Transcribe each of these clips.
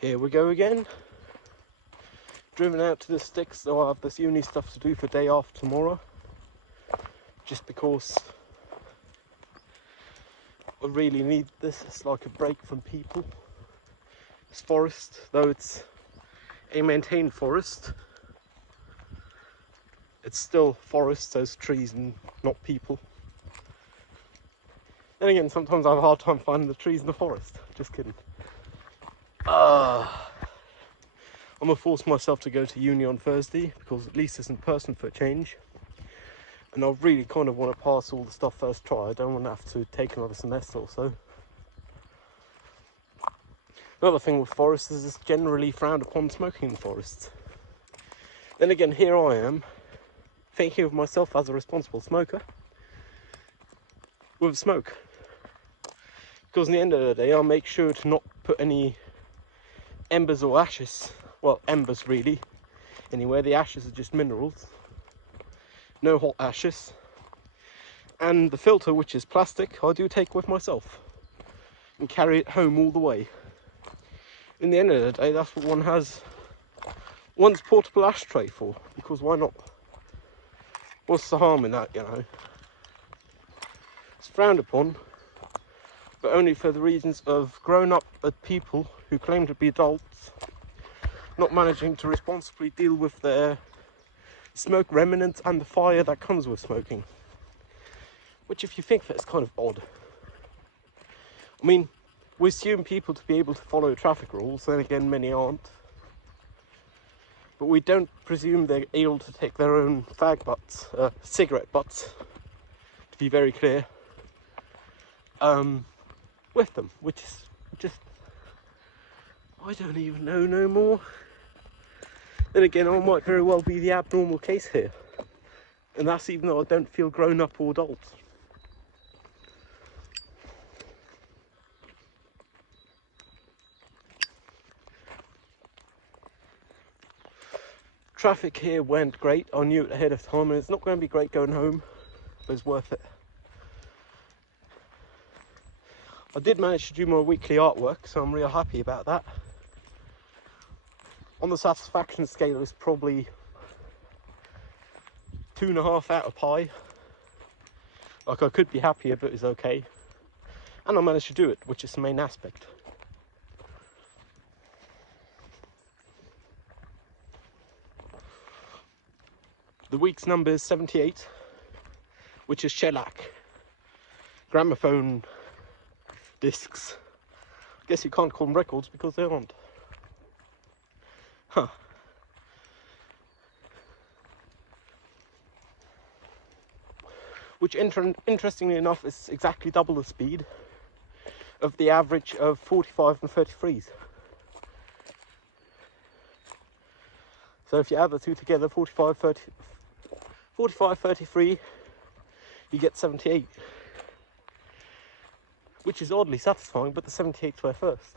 Here we go again. Driven out to the sticks, so I have this uni stuff to do for day after tomorrow. Just because I really need this. It's like a break from people. It's forest, though it's a maintained forest. It's still forest, so it's trees and not people. Then again, sometimes I have a hard time finding the trees in the forest. Just kidding. I'm gonna force myself to go to uni on Thursday because at least it's in person for a change. And I really kind of want to pass all the stuff first try. I don't want to have to take another semester or so. Another thing with forests is it's generally frowned upon smoking in forests. Then again, here I am, thinking of myself as a responsible smoker with smoke. Because in the end of the day, I'll make sure to not put any embers or ashes, well, embers really, anyway, the ashes are just minerals, no hot ashes, and the filter, which is plastic, I do take with myself and carry it home all the way. In the end of the day, that's what one has one's portable ashtray for, because why not? What's the harm in that, you know? It's frowned upon, but only for the reasons of grown-up people who claim to be adults not managing to responsibly deal with their smoke remnants and the fire that comes with smoking. Which, if you think that, is kind of odd. I mean, we assume people to be able to follow traffic rules, then again many aren't. But we don't presume they're able to take their own cigarette butts, to be very clear, with them, which is just, I don't even know no more. Then again, I might very well be the abnormal case here, and that's even though I don't feel grown up or adult. Traffic here went great. I knew it ahead of time, and it's not going to be great going home, but it's worth it. I did manage to do my weekly artwork, so I'm real happy about that. On the satisfaction scale, it's probably 2.5 out of pi. Like, I could be happier, but it's okay. And I managed to do it, which is the main aspect. The week's number is 78, which is shellac. Gramophone discs. I guess you can't call them records because they aren't. Huh. Which, interestingly enough, is exactly double the speed of the average of 45 and 33s. So if you add the two together, 45, 33, you get 78. Which is oddly satisfying, but the 78s were first.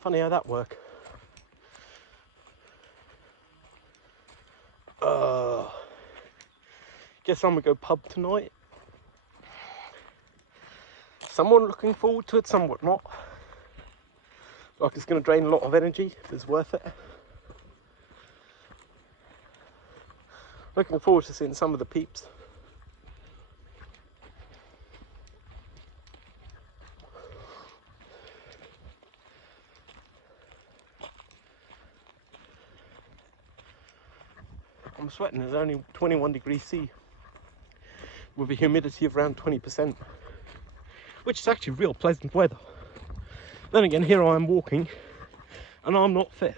Funny how that works. Guess I'm gonna go pub tonight. Somewhat looking forward to it, somewhat not. Like, it's gonna drain a lot of energy, but it's worth it. Looking forward to seeing some of the peeps. I'm sweating. It's only 21 degrees C with a humidity of around 20%, which is actually real pleasant weather. Then again, here I am walking and I'm not fit,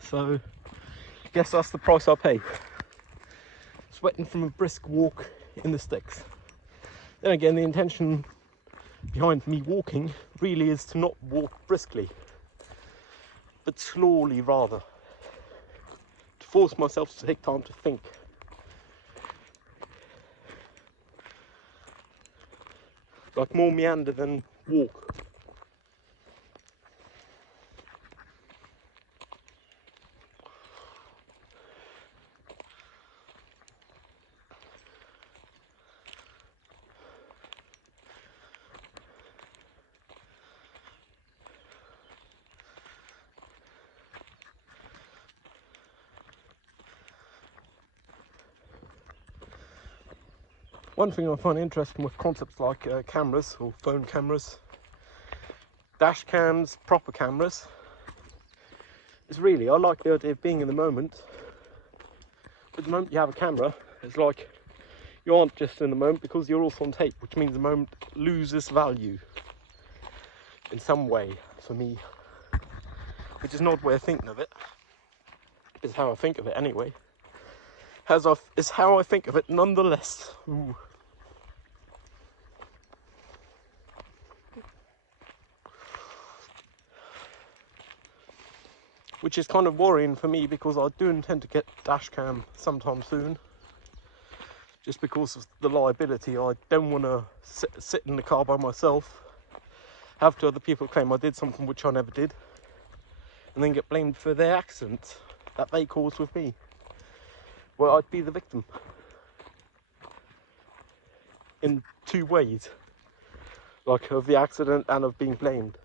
so I guess that's the price I pay. Sweating from a brisk walk in the sticks. Then again, the intention behind me walking really is to not walk briskly, but slowly rather, to force myself to take time to think. Like, more meander than walk. One thing I find interesting with concepts like cameras or phone cameras, dash cams, proper cameras, is really, I like the idea of being in the moment. But the moment you have a camera, it's like you aren't just in the moment because you're also on tape, which means the moment loses value in some way for me, which is an odd way of thinking of it. It's how I think of it anyway. It's how I think of it nonetheless. Ooh. Which is kind of worrying for me because I do intend to get dash cam sometime soon. Just because of the liability, I don't want to sit in the car by myself, have two other people claim I did something which I never did, and then get blamed for their accident that they caused with me. Well, I'd be the victim in two ways, like of the accident and of being blamed.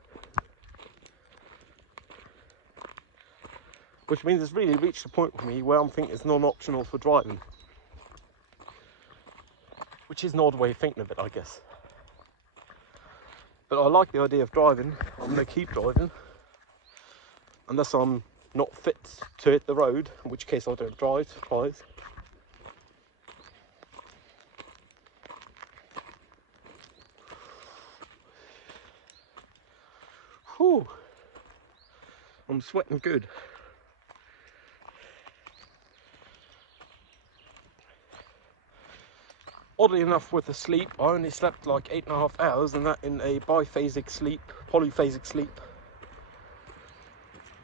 Which means it's really reached a point for me where I'm thinking it's non-optional for driving. Which is an odd way of thinking of it, I guess. But I like the idea of driving. I'm going to keep driving. Unless I'm not fit to hit the road, in which case I don't drive, surprise. Whew. I'm sweating good. Oddly enough, with the sleep, I only slept like 8.5 hours, and that in a biphasic sleep, polyphasic sleep.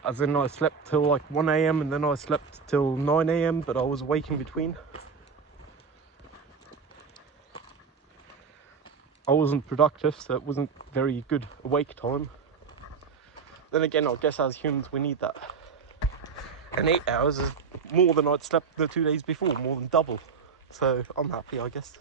As in, I slept till like 1 AM and then I slept till 9 AM, but I was awake in between. I wasn't productive, so it wasn't very good awake time. Then again, I guess as humans we need that. And 8 hours is more than I'd slept the 2 days before, more than double. So I'm happy, I guess.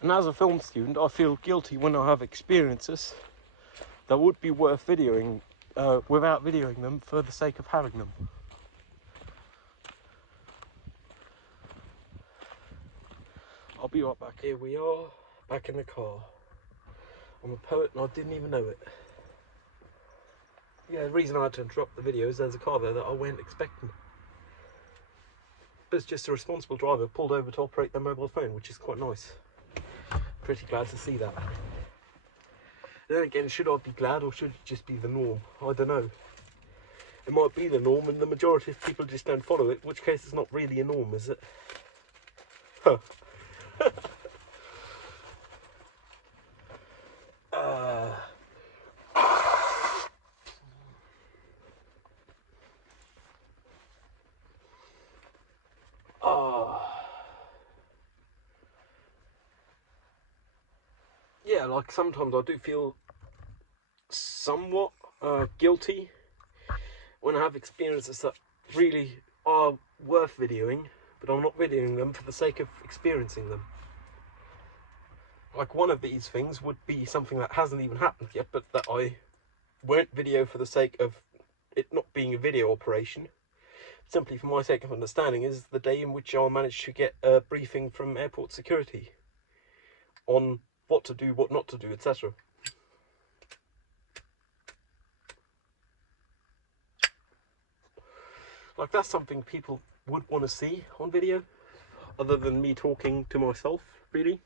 And as a film student, I feel guilty when I have experiences that would be worth videoing without videoing them for the sake of having them. I'll be right back. Here we are, back in the car. I'm a poet and I didn't even know it. Yeah, the reason I had to interrupt the video is there's a car there that I weren't expecting. But it's just a responsible driver pulled over to operate their mobile phone, which is quite nice. Pretty glad to see that. Then again, should I be glad or should it just be the norm? I don't know. It might be the norm and the majority of people just don't follow it, in which case it's not really a norm, is it? Huh. Yeah, like sometimes I do feel somewhat guilty when I have experiences that really are worth videoing, but I'm not videoing them for the sake of experiencing them. Like one of these things would be something that hasn't even happened yet, but that I won't video for the sake of it not being a video operation. Simply for my sake of understanding is the day in which I'll manage to get a briefing from airport security on what to do, what not to do, etc. Like that's something people would want to see on video, other than me talking to myself, really.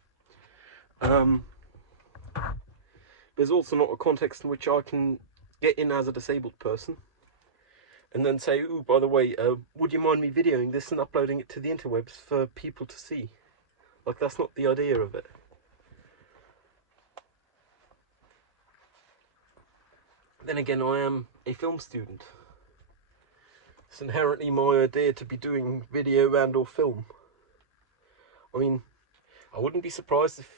There's also not a context in which I can get in as a disabled person and then say, ooh, by the way, would you mind me videoing this and uploading it to the interwebs for people to see? Like that's not the idea of it. Then again, I am a film student. It's inherently my idea to be doing video and or film. I mean, I wouldn't be surprised if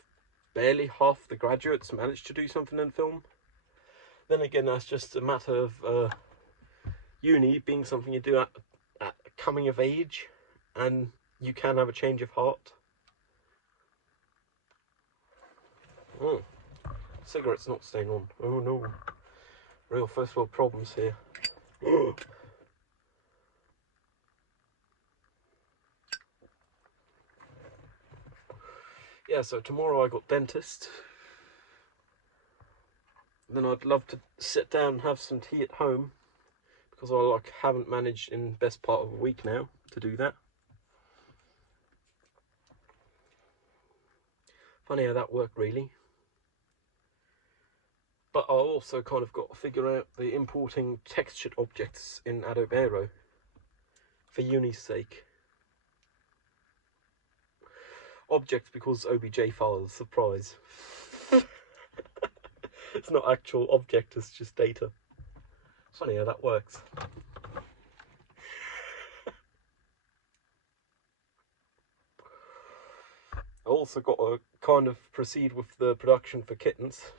barely half the graduates managed to do something in film. Then again, that's just a matter of uni being something you do at coming of age, and you can have a change of heart. Cigarette's not staying on. Oh no. Real first world problems here. Yeah, so tomorrow I got dentist. Then I'd love to sit down and have some tea at home, because I haven't managed in best part of a week now to do that. Funny how that worked, really. But I also kind of got to figure out the importing textured objects in Adobe Aero for uni's sake. Objects because OBJ files, surprise. It's not actual object, it's just data. Funny how that works. I also got to kind of proceed with the production for kittens.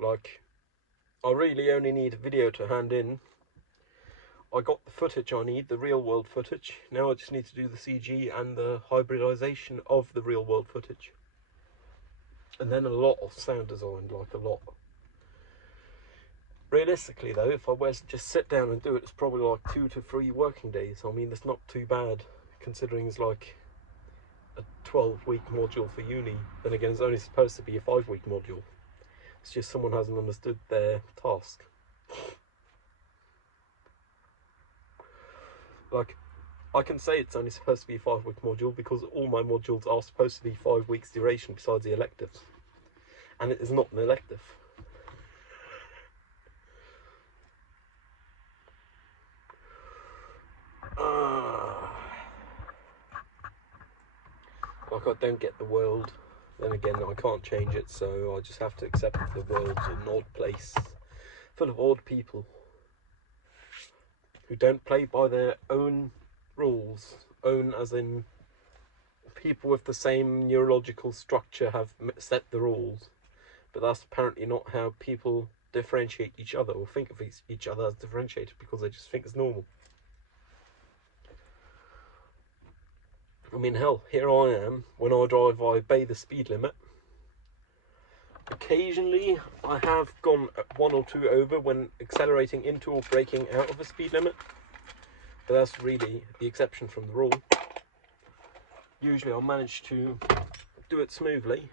Like, I really only need a video to hand in. I got the footage I need, the real world footage. Now I just need to do the CG and the hybridization of the real world footage. And then a lot of sound design, like a lot. Realistically though, if I was to just sit down and do it, it's probably like 2 to 3 working days. I mean, that's not too bad, considering it's like a 12-week module for uni. Then again, it's only supposed to be a 5-week module. It's just someone hasn't understood their task. Like, I can say it's only supposed to be a 5-week module because all my modules are supposed to be 5 weeks duration besides the electives. And it is not an elective. Like, I don't get the world. Then again, I can't change it, so I just have to accept that the world's an odd place, full of odd people who don't play by their own rules. Own as in people with the same neurological structure have set the rules, but that's apparently not how people differentiate each other or think of each other as differentiated, because they just think it's normal. I mean, hell, here I am. When I drive, I obey the speed limit. Occasionally, I have gone 1 or 2 over when accelerating into or braking out of the speed limit, but that's really the exception from the rule. Usually, I manage to do it smoothly.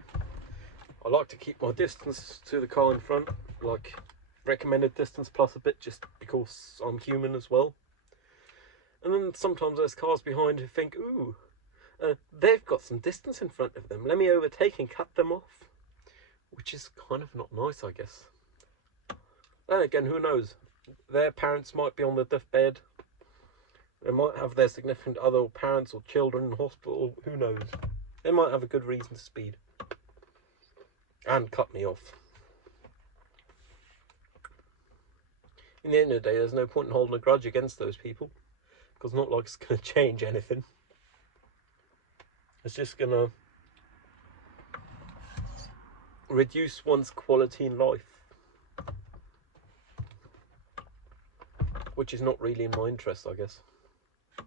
I like to keep my distance to the car in front, like recommended distance plus a bit, just because I'm human as well. And then sometimes there's cars behind who think, ooh, they've got some distance in front of them, let me overtake and cut them off. Which is kind of not nice, I guess. Then again, who knows? Their parents might be on their deathbed. They might have their significant other or parents or children in hospital. Who knows? They might have a good reason to speed. And cut me off. In the end of the day, there's no point in holding a grudge against those people, because not like it's going to change anything. It's just going to reduce one's quality in life, which is not really in my interest, I guess. I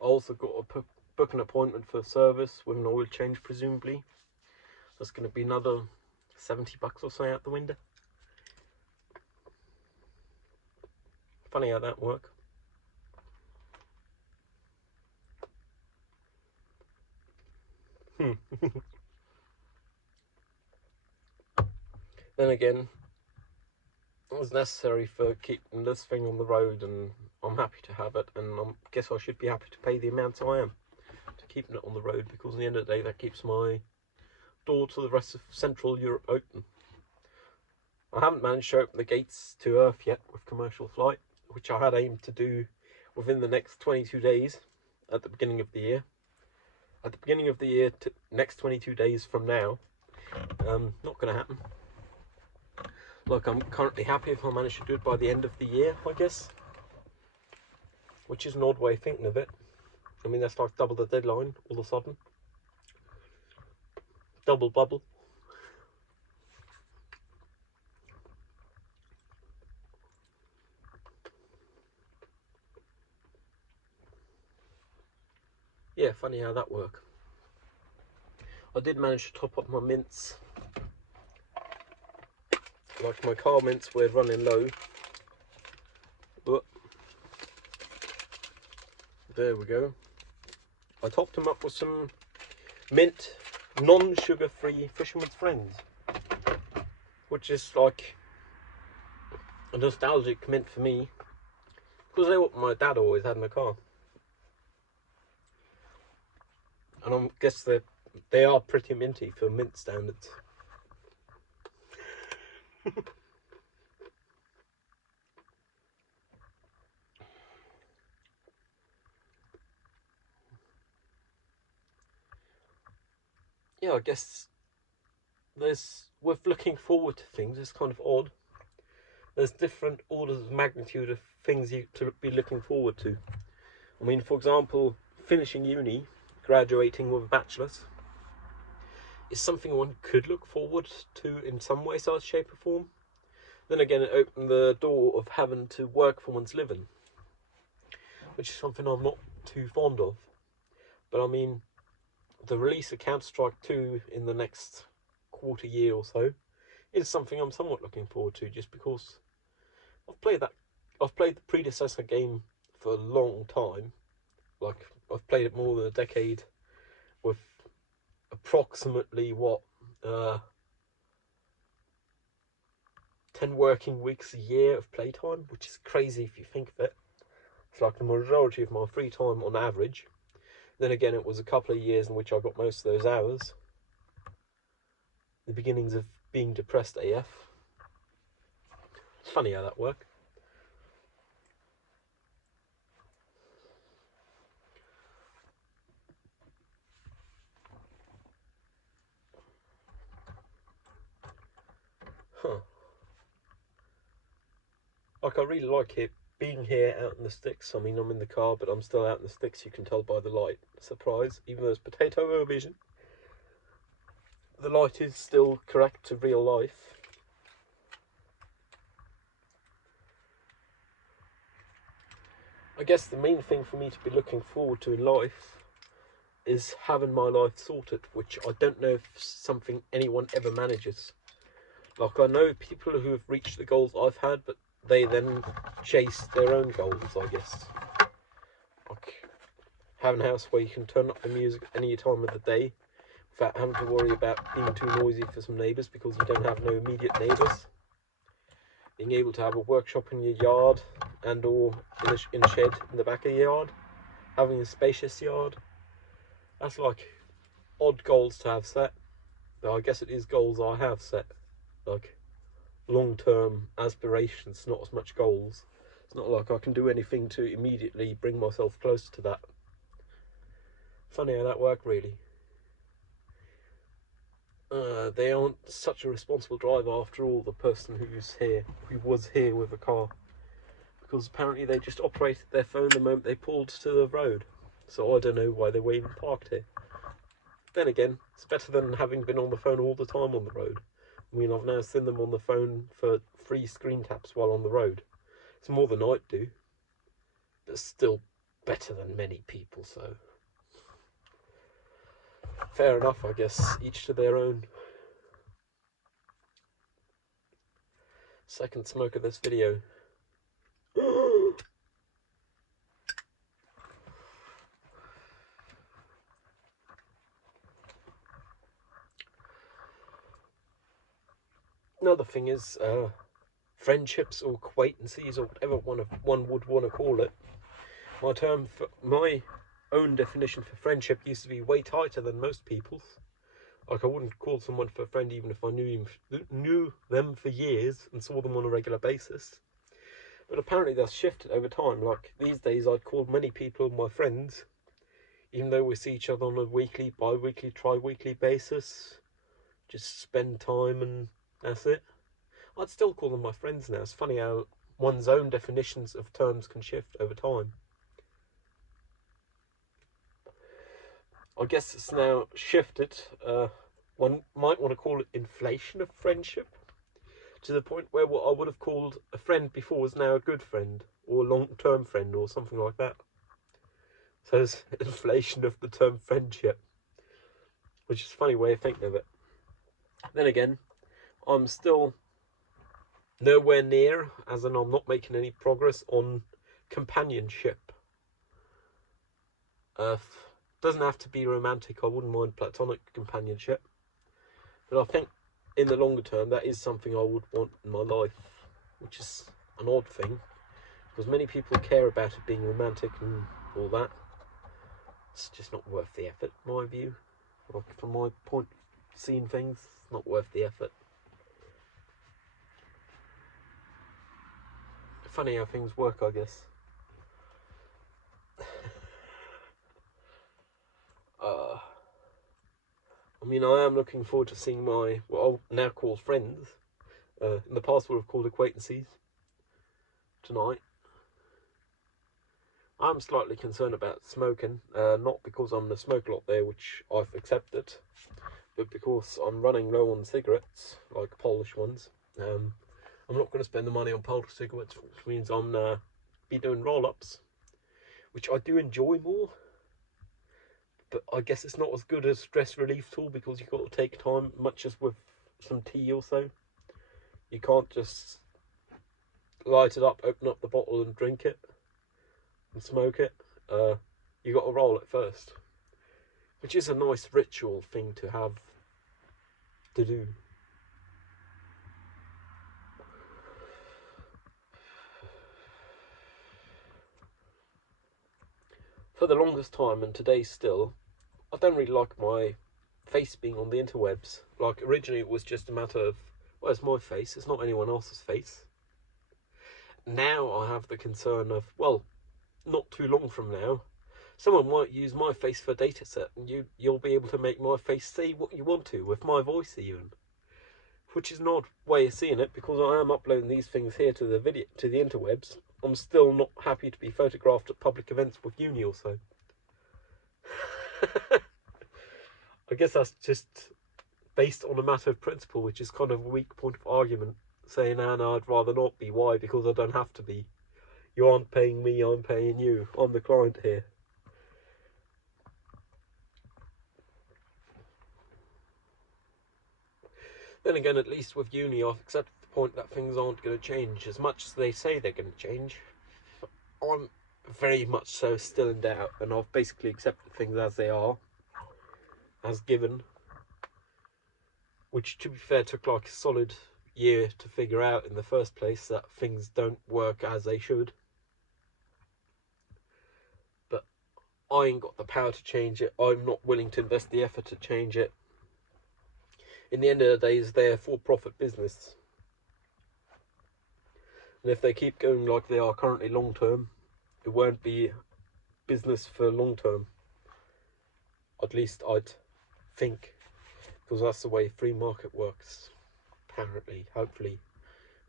also got to book an appointment for service with an oil change, presumably. That's going to be another $70 or so out the window. Funny how that works. Then again, it was necessary for keeping this thing on the road, and I'm happy to have it, and I guess I should be happy to pay the amount I am to keeping it on the road, because at the end of the day that keeps my door to the rest of Central Europe open. I haven't managed to open the gates to Earth yet with commercial flight, which I had aimed to do within the next 22 days at the beginning of the year. At the beginning of the year, next 22 days from now, not going to happen. Look, I'm currently happy if I manage to do it by the end of the year, I guess. Which is an odd way of thinking of it. I mean, that's like double the deadline all of a sudden. double bubble. Yeah, funny how that works. I did manage to top up my mints. Like my car mints were running low. But there we go. I topped them up with some mint, non-sugar free Fisherman's Friends, which is like a nostalgic mint for me, because they're what my dad always had in the car. And I guess they are pretty minty for mint standards. Yeah, I guess with looking forward to things, it's kind of odd. There's different orders of magnitude of things you to be looking forward to. I mean, for example, finishing uni, graduating with a bachelor's, is something one could look forward to in some way, size, shape or form. Then again, it opened the door of having to work for one's living, which is something I'm not too fond of. But I mean, the release of Counter-Strike 2 in the next quarter year or so is something I'm somewhat looking forward to, just because I've played the predecessor game for a long time. Like, I've played it more than a decade, with approximately 10 working weeks a year of playtime, which is crazy if you think of it. It's like the majority of my free time on average. Then again, it was a couple of years in which I got most of those hours. The beginnings of being depressed AF. It's funny how that worked. Huh. Like, I really like it being here out in the sticks. I mean, I'm in the car, but I'm still out in the sticks. You can tell by the light. Surprise. Even though it's potato vision, the light is still correct to real life. I guess the main thing for me to be looking forward to in life is having my life sorted, which I don't know if something anyone ever manages. Like, I know people who have reached the goals I've had, but they then chase their own goals, I guess. Like, having a house where you can turn up the music any time of the day without having to worry about being too noisy for some neighbours because you don't have no immediate neighbours. Being able to have a workshop in your yard and or in a shed in the back of your yard. Having a spacious yard. That's like odd goals to have set. But I guess it is goals I have set. Like, long-term aspirations, not as much goals. It's not like I can do anything to immediately bring myself closer to that. Funny how that worked, really. They aren't such a responsible driver after all, the person who was here with a car, because apparently they just operated their phone the moment they pulled to the road. So I don't know why they were even parked here. Then again, it's better than having been on the phone all the time on the road. I mean, I've now seen them on the phone for 3 screen taps while on the road. It's more than I'd do, but still better than many people, so fair enough, I guess. Each to their own. Second smoke of this video. Another thing is friendships or acquaintances or whatever one would want to call it. My own definition for friendship used to be way tighter than most people's. Like, I wouldn't call someone for a friend even if I knew them for years and saw them on a regular basis. But apparently that's shifted over time. Like, these days I'd call many people my friends, even though we see each other on a weekly, bi-weekly, tri-weekly basis. Just spend time and that's it. I'd still call them my friends now. It's funny how one's own definitions of terms can shift over time. I guess it's now shifted one might want to call it inflation of friendship, to the point where what I would have called a friend before is now a good friend, or a long-term friend, or something like that. So there's inflation of the term friendship, which is a funny way of thinking of it. Then again, I'm still nowhere near, as in I'm not making any progress on companionship. Doesn't have to be romantic. I wouldn't mind platonic companionship, but I think in the longer term that is something I would want in my life, which is an odd thing, because many people care about it being romantic and all that. It's just not worth the effort, in my view. Like, from my point of seeing things, it's not worth the effort. Funny how things work, I guess. I mean, I am looking forward to seeing my, what I'll now call friends, in the past would have called acquaintances, tonight. I'm slightly concerned about smoking, not because I'm going to smoke a lot there, which I've accepted, but because I'm running low on cigarettes, like Polish ones. I'm not going to spend the money on Polish cigarettes, which means I'm going to be doing roll-ups, which I do enjoy more, but I guess it's not as good as stress relief tool, because you've got to take time, much as with some tea or so. You can't just light it up, open up the bottle and drink it and smoke it. You got to roll it first, which is a nice ritual thing to have to do. For the longest time, and today still, I don't really like my face being on the interwebs. Like, originally it was just a matter of, well, it's my face, it's not anyone else's face. Now I have the concern of, well, not too long from now, someone might use my face for a data set, and you'll be able to make my face say what you want to, with my voice even. Which is an odd way of seeing it, because I am uploading these things here to the interwebs. I'm still not happy to be photographed at public events with uni or so. I guess that's just based on a matter of principle, which is kind of a weak point of argument, saying, no, I'd rather not be. Why? Because I don't have to be. You aren't paying me, I'm paying you. I'm the client here. Then again, at least with uni, I've accepted the point that things aren't going to change as much as they say they're going to change. I'm very much so still in doubt, and I've basically accepted things as they are, as given, which, to be fair, took like a solid year to figure out in the first place, that things don't work as they should. But I ain't got the power to change it. I'm not willing to invest the effort to change it. In the end of the day, it's their for-profit business. And if they keep going like they are currently long-term, it won't be business for long-term. At least I'd think, because that's the way free market works, apparently, hopefully.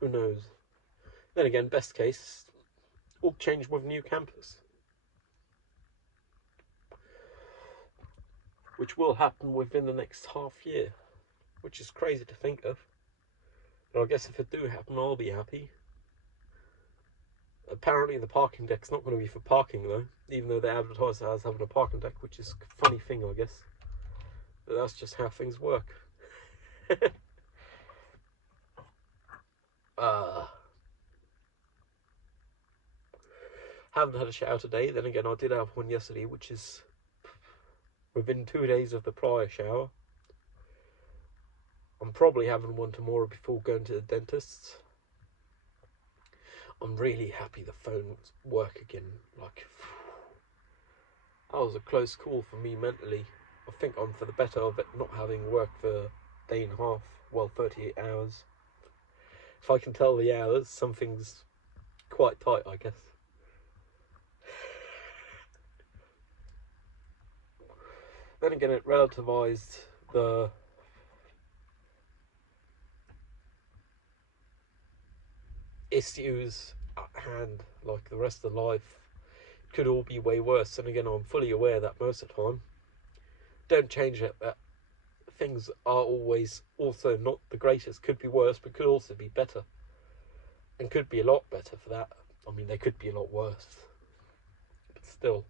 Who knows? Then again, best case, all change with a new campus, which will happen within the next half year, which is crazy to think of. But I guess if it do happen, I'll be happy. Apparently the parking deck's not going to be for parking though, even though they advertise it as having a parking deck, which is a funny thing, I guess. But that's just how things work. Haven't had a shower today. Then again, I did have one yesterday, which is within 2 days of the prior shower. I'm probably having one tomorrow before going to the dentist's. I'm really happy the phone work again. Like, that was a close call for me mentally. I think I'm for the better of it not having work for a day and a half, well, 38 hours. If I can tell the hours, something's quite tight, I guess. Then again, it relativized the issues at hand, like the rest of life could all be way worse. And again, I'm fully aware that most of the time, don't change it, that things are always also not the greatest. Could be worse, but could also be better. And could be a lot better for that. I mean, they could be a lot worse. But still.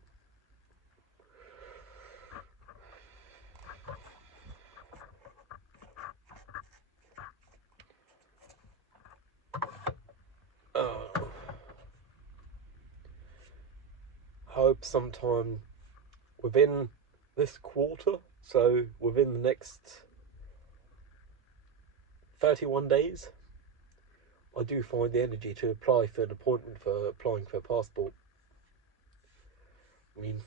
Hope sometime within this quarter, so within the next 31 days, I do find the energy to apply for an appointment for applying for a passport. I mean,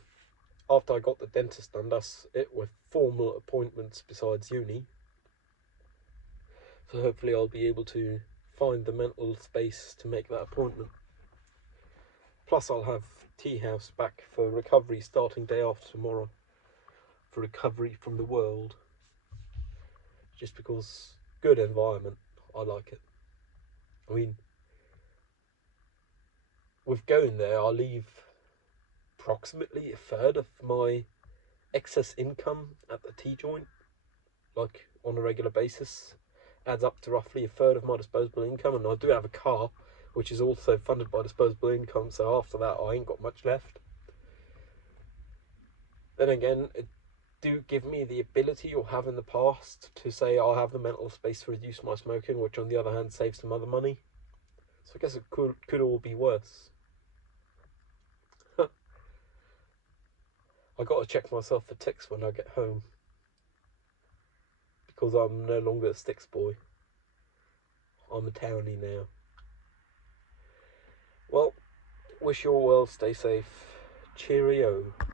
after I got the dentist done, that's it with formal appointments besides uni. So hopefully I'll be able to find the mental space to make that appointment. Plus I'll have Tea House back for recovery starting day after tomorrow. For recovery from the world. Just because good environment, I like it. I mean, with going there, I leave approximately a third of my excess income at the tea joint, like on a regular basis. Adds up to roughly a third of my disposable income, and I do have a car, which is also funded by disposable income, so after that I ain't got much left. Then again, it do give me the ability, or have in the past, to say I'll have the mental space to reduce my smoking, which on the other hand saves some other money. So I guess it could all be worse. I gotta check myself for ticks when I get home, because I'm no longer a sticks boy. I'm a townie now. Well, wish you all well, stay safe. Cheerio.